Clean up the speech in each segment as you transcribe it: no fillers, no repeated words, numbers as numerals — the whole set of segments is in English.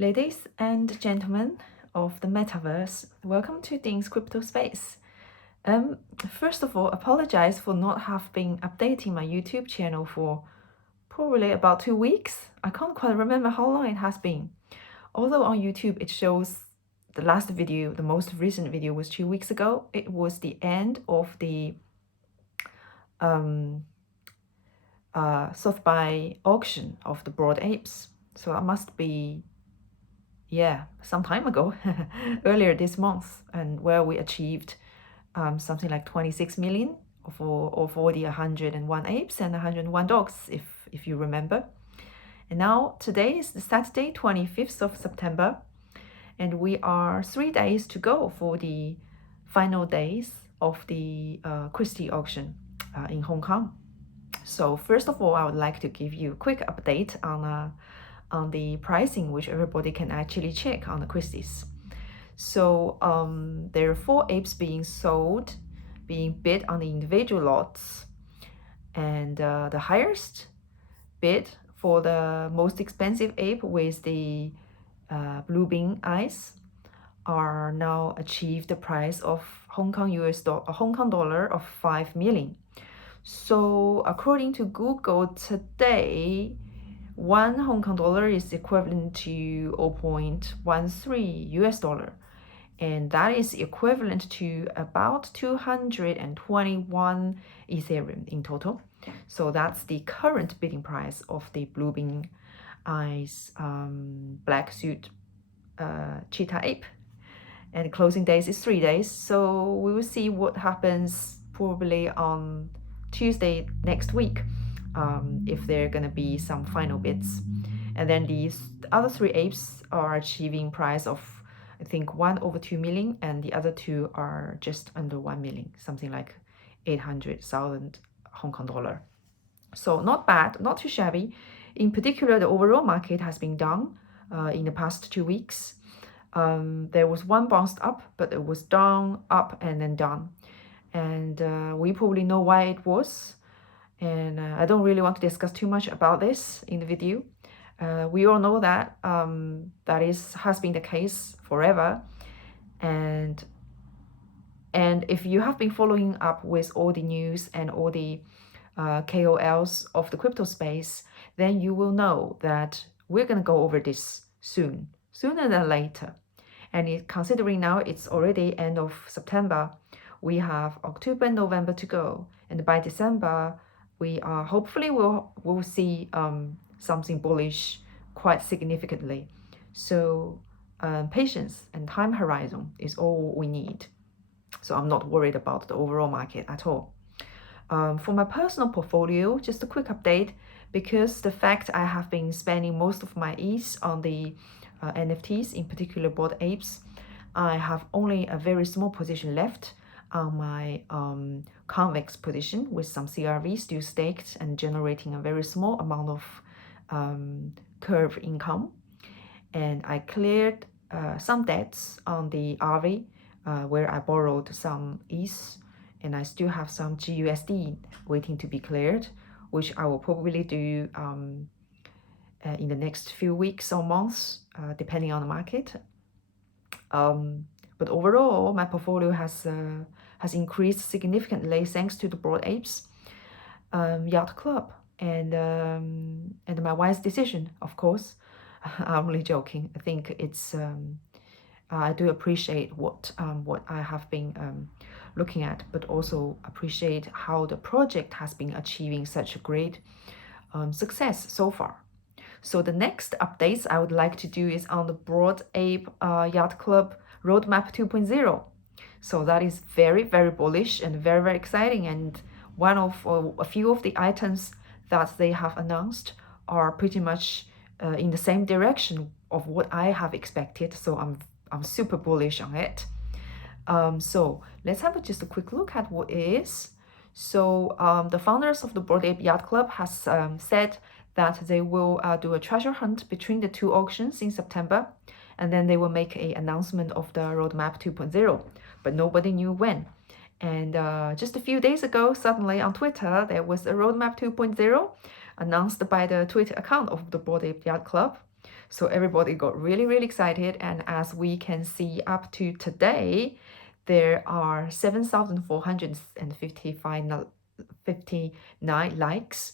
Ladies and gentlemen of the metaverse, welcome to Ding's Crypto Space. First of all, apologize for not have been updating my YouTube channel for probably about 2 weeks. I can't quite remember how long it has been. Although on YouTube it shows the last video, the most recent video was 2 weeks ago. It was the end of the South by auction of the Broad Apes. So that must be some time ago, earlier this month, and where we achieved something like 26 million for the 101 apes and 101 dogs, if you remember. And now today is the Saturday, 25th of September, and we are 3 days to go for the final days of the Christie auction in Hong Kong. So first of all, I would like to give you a quick update on the pricing, which everybody can actually check on the Christie's. So there are 4 apes being sold, being bid on the individual lots, and the highest bid for the most expensive ape with the blue bean eyes are now achieved the price of Hong Kong dollar of 5 million. So according to Google today, 1 Hong Kong dollar is equivalent to 0.13 US dollar, and that is equivalent to about 221 Ethereum in total. So that's the current bidding price of the blue bean eyes black suit cheetah ape, and the closing days is 3 days. So we will see what happens probably on Tuesday next week, if there are going to be some final bids. And then these other 3 apes are achieving price of, I think, 1/2 million, and the other 2 are just under 1 million, something like 800,000 Hong Kong dollar. So not bad, not too shabby. In particular, the overall market has been down in the past 2 weeks. There was one bounced up, but it was down, up, and then down. And we probably know why it was. And I don't really want to discuss too much about this in the video. We all know that has been the case forever. And if you have been following up with all the news and all the KOLs of the crypto space, then you will know that we're going to go over this sooner than later. And considering now it's already end of September, we have October and November to go, and by December we are hopefully we'll see something bullish quite significantly. So patience and time horizon is all we need. So I'm not worried about the overall market at all. For my personal portfolio, just a quick update, because the fact I have been spending most of my ETH on the NFTs, in particular Bored Apes, I have only a very small position left on my convex position, with some CRV still staked and generating a very small amount of curve income. And I cleared some debts on the RV, where I borrowed some ETH, and I still have some GUSD waiting to be cleared, which I will probably do in the next few weeks or months, depending on the market. But overall, my portfolio has increased significantly thanks to the Broad Apes Yacht Club and my wise decision, of course. I'm only joking. I think it's I do appreciate what I have been looking at, but also appreciate how the project has been achieving such a great success so far. So the next updates I would like to do is on the Broad Ape Yacht Club Roadmap 2.0. So that is very, very bullish and very, very exciting. And one of a few of the items that they have announced are pretty much in the same direction of what I have expected. So I'm super bullish on it. So let's have just a quick look at what it is. So the founders of the Broad Ape Yacht Club has said that they will do a treasure hunt between the 2 auctions in September, and then they will make an announcement of the Roadmap 2.0, but nobody knew when. And just a few days ago, suddenly on Twitter, there was a Roadmap 2.0 announced by the Twitter account of the Broad Ape Yacht Club. So everybody got really, really excited. And as we can see up to today, there are 7,459 likes,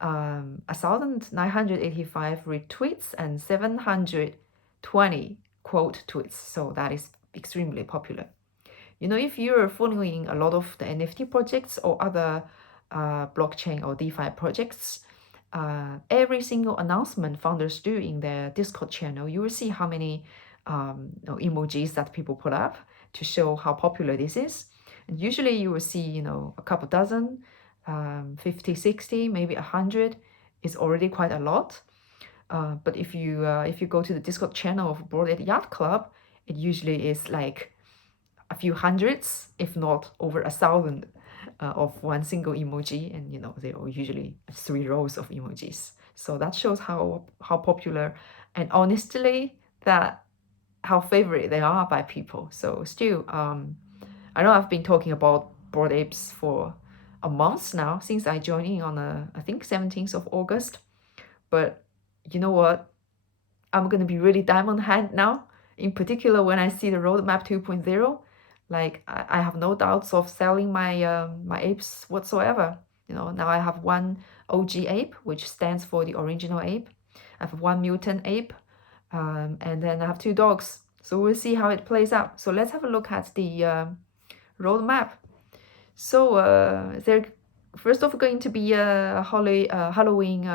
1,985 retweets, and 720 quote tweets. So that is extremely popular. You know, if you're following a lot of the NFT projects or other blockchain or DeFi projects, every single announcement founders do in their Discord channel, you will see how many emojis that people put up to show how popular this is. And usually you will see, you know, a couple dozen, 50, 60, maybe 100 is already quite a lot. But if you go to the Discord channel of Bored Ape Yacht Club, it usually is like a few hundreds, if not over 1,000 of one single emoji, and you know they are usually 3 rows of emojis. So that shows how popular, and honestly, that how favorite they are by people. So still, I know I've been talking about Bored Apes for a month now since I joined in on I think 17th of August. But you know what? I'm gonna be really diamond hand now. In particular, when I see the roadmap 2.0, like I have no doubts of selling my my apes whatsoever. You know, now I have one OG ape, which stands for the original ape. I have one mutant ape, and then I have 2 dogs. So we'll see how it plays out. So let's have a look at the roadmap. So there first off going to be a Halloween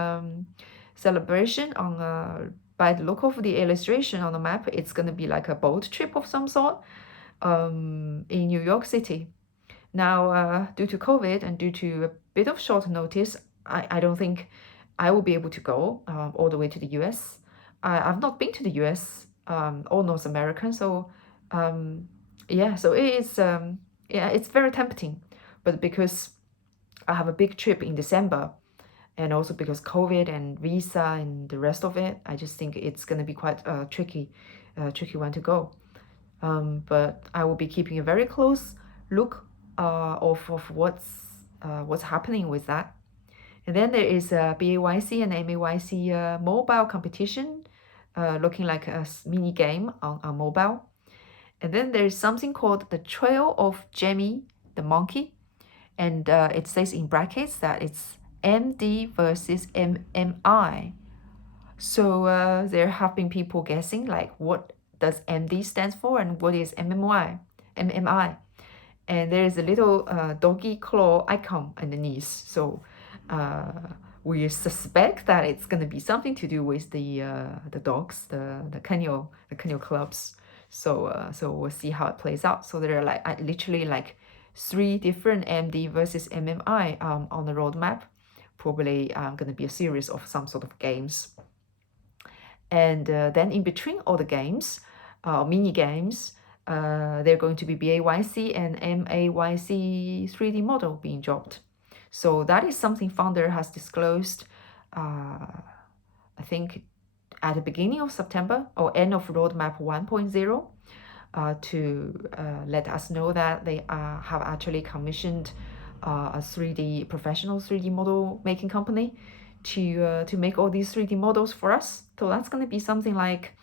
celebration on by the look of the illustration on the map, it's going to be like a boat trip of some sort in New York City. Now, due to COVID and due to a bit of short notice, I don't think I will be able to go all the way to the US. I've not been to the US or North America, so yeah, so it is yeah, it's very tempting, but because I have a big trip in December, and also because COVID and visa and the rest of it, I just think it's gonna be quite a tricky one to go. But I will be keeping a very close look of what's happening with that. And then there is a BAYC and MAYC mobile competition, looking like a mini game on mobile. And then there is something called the Trail of Jamie the Monkey, and it says in brackets that it's MD versus MMI. So there have been people guessing like what does MD stands for and what is MMI. And there is a little doggy claw icon underneath. So we suspect that it's going to be something to do with the dogs, the kennel clubs. So we'll see how it plays out. So there are like literally like 3 different MD versus MMI on the roadmap. Probably going to be a series of some sort of games. And then in between all the games, mini games, they're going to be BAYC and MAYC 3D model being dropped. So that is something founder has disclosed, I think at the beginning of September or end of roadmap 1.0, to let us know that they have actually commissioned a 3D professional 3D model making company to make all these 3D models for us. So that's going to be something like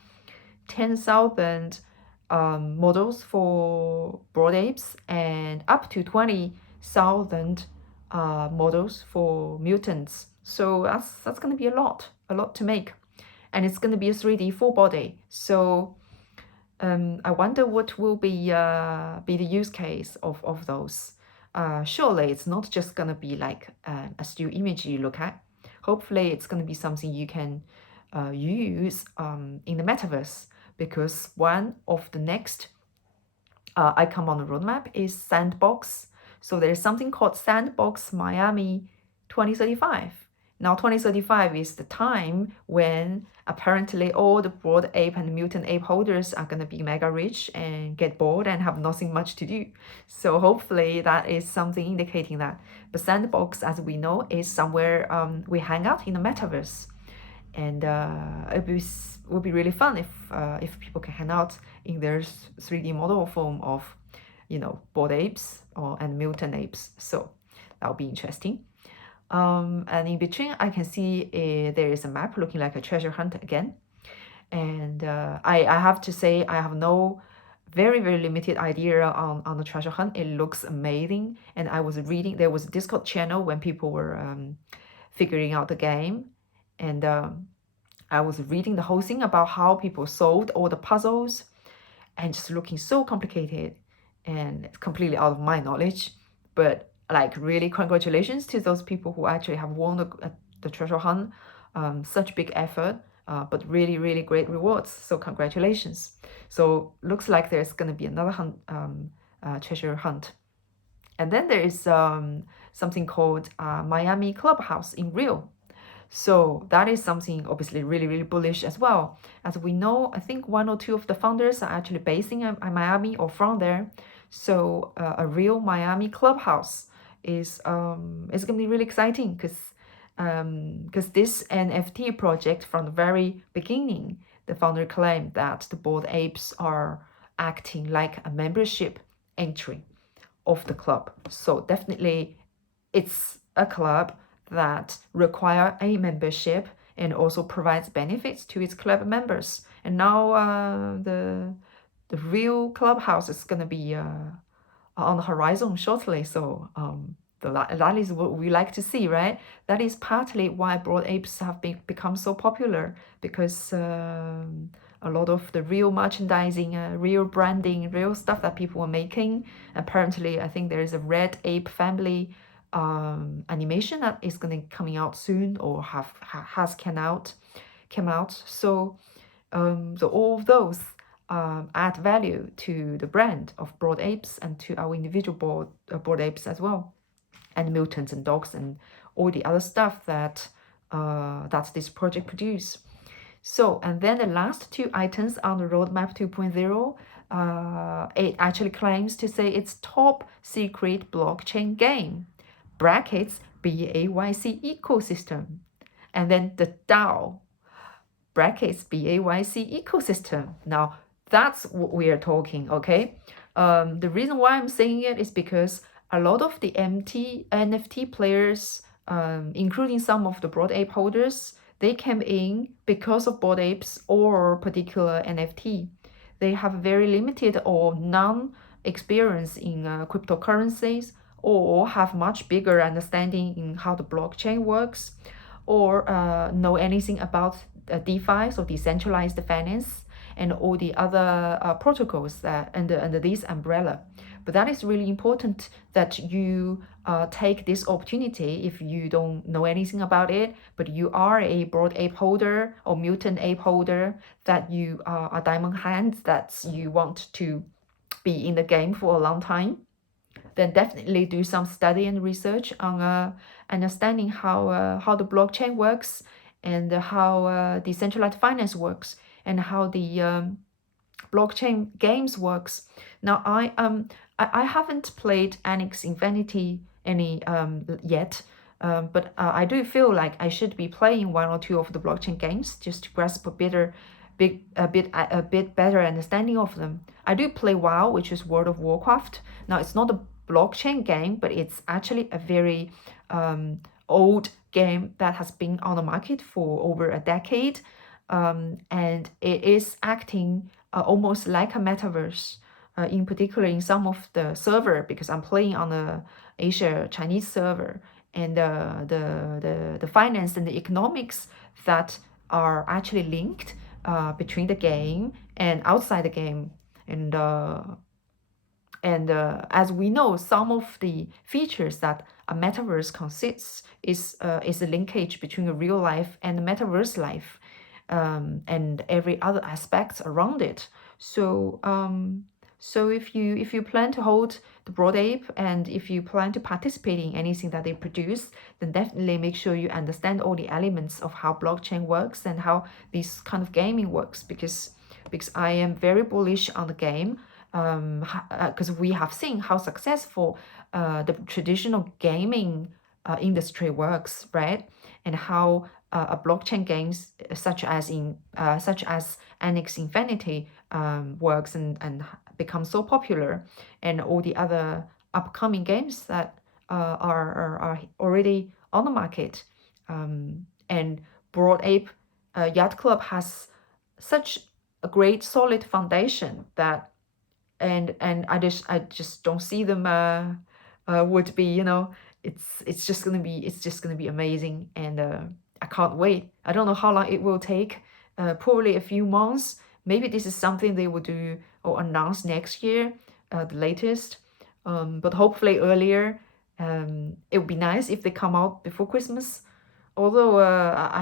10,000 models for Bored Apes and up to 20,000 models for mutants. So that's going to be a lot to make, and it's going to be a 3D full body. So I wonder what will be the use case of those. Surely it's not just going to be like a still image you look at. Hopefully it's going to be something you can use in the metaverse, because one of the next icon on the roadmap is Sandbox. So there's something called Sandbox Miami 2035. Now 2035 is the time when apparently all the Bored Ape and Mutant Ape holders are going to be mega rich and get bored and have nothing much to do. So hopefully that is something indicating that. But Sandbox, as we know, is somewhere we hang out in the metaverse. And it would be really fun if people can hang out in their 3D model form of, you know, Bored Apes and Mutant Apes. So that would be interesting. And in between, I can see there is a map looking like a treasure hunt again. And I have to say, I have no very, very limited idea on the treasure hunt. It looks amazing. And I was reading, there was a Discord channel when people were figuring out the game. And I was reading the whole thing about how people solved all the puzzles and just looking so complicated and it's completely out of my knowledge. But like really congratulations to those people who actually have won the treasure hunt. Such big effort, but really, really great rewards. So congratulations. So looks like there's gonna be another treasure hunt. And then there is something called Miami Clubhouse in Rio. So that is something obviously really, really bullish as well. As we know, I think one or two of the founders are actually based in Miami or from there. So a real Miami clubhouse is going to be really exciting because this NFT project from the very beginning, the founder claimed that the Bored Apes are acting like a membership entry of the club. So definitely it's a club that require a membership and also provides benefits to its club members. And now the real clubhouse is gonna be on the horizon shortly. So that is what we like to see, right? That is partly why Bored Apes have become so popular because a lot of the real merchandising, real branding, real stuff that people were making. Apparently, I think there is a Red Ape family animation that is going to coming out soon or has came out. So all of those add value to the brand of Bored Apes and to our individual Bored Apes as well, and mutants and dogs and all the other stuff that this project produce. So, and then the last two items on the roadmap 2.0, it actually claims to say it's top secret blockchain game, brackets BAYC ecosystem, and then the DAO, brackets BAYC ecosystem. Now, that's what we are talking, okay? The reason why I'm saying it is because a lot of the NFT players, including some of the Bored Ape holders, they came in because of Bored Apes or particular NFT. They have very limited or none experience in cryptocurrencies or have much bigger understanding in how the blockchain works or know anything about DeFi, so decentralized finance, and all the other protocols that under this umbrella. But that is really important that you take this opportunity if you don't know anything about it, but you are a Bored Ape holder or mutant ape holder, that you are a diamond hand, that you want to be in the game for a long time, then definitely do some study and research on understanding how the blockchain works and how decentralized finance works and how the blockchain games works. Now I haven't played Annex Infinity any yet, but I do feel like I should be playing one or two of the blockchain games just to grasp a bit better understanding of them. I do play WoW, which is World of Warcraft. Now it's not a blockchain game, but it's actually a very old game that has been on the market for over a decade, and it is acting almost like a metaverse. In particular, in some of the server, because I'm playing on the Asia Chinese server, and the finance and the economics that are actually linked between the game and outside the game, and as we know, some of the features that a metaverse consists is a linkage between a real life and the metaverse life, and every other aspect around it. So if you plan to hold the Bored Ape and if you plan to participate in anything that they produce, then definitely make sure you understand all the elements of how blockchain works and how this kind of gaming works, because I am very bullish on the game, because we have seen how successful the traditional gaming industry works, right? And how a blockchain games such as Annex Infinity works and becomes so popular, and all the other upcoming games that are already on the market. And Bored Ape Yacht Club has such a great solid foundation that, and I just don't see them would be, you know, it's just gonna be amazing, and I can't wait. I don't know how long it will take, probably a few months. Maybe this is something they will do or announce next year, the latest, but hopefully earlier. It would be nice if they come out before Christmas. Although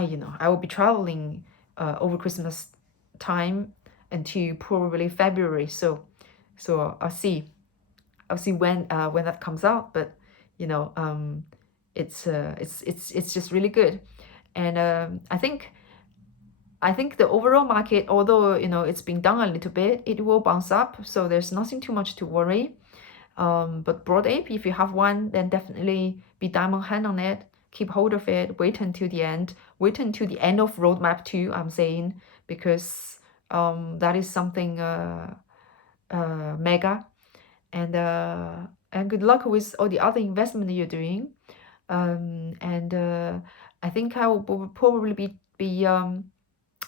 you know, I will be traveling over Christmas time until probably February. So I'll see when that comes out. But you know, it's just really good, and I think the overall market, although you know it's been down a little bit, it will bounce up. So there's nothing too much to worry. But Broad Ape, if you have one, then definitely be diamond hand on it. Keep hold of it. Wait until the end. Wait until the end of roadmap 2, I'm saying, because that is something mega. And good luck with all the other investment you're doing. And I think I will probably be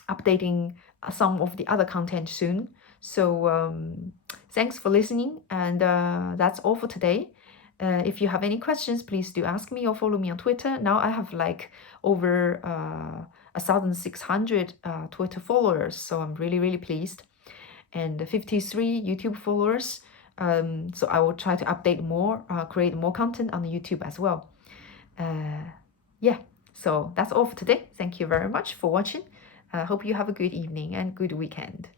updating some of the other content soon. So thanks for listening, and that's all for today. If you have any questions, please do ask me or follow me on Twitter. Now I have like over 1,600 Twitter followers, so I'm really pleased, and 53 YouTube followers. So I will try to update more, create more content on YouTube as well. Yeah, so that's all for today. Thank you very much for watching. Hope you have a good evening and good weekend.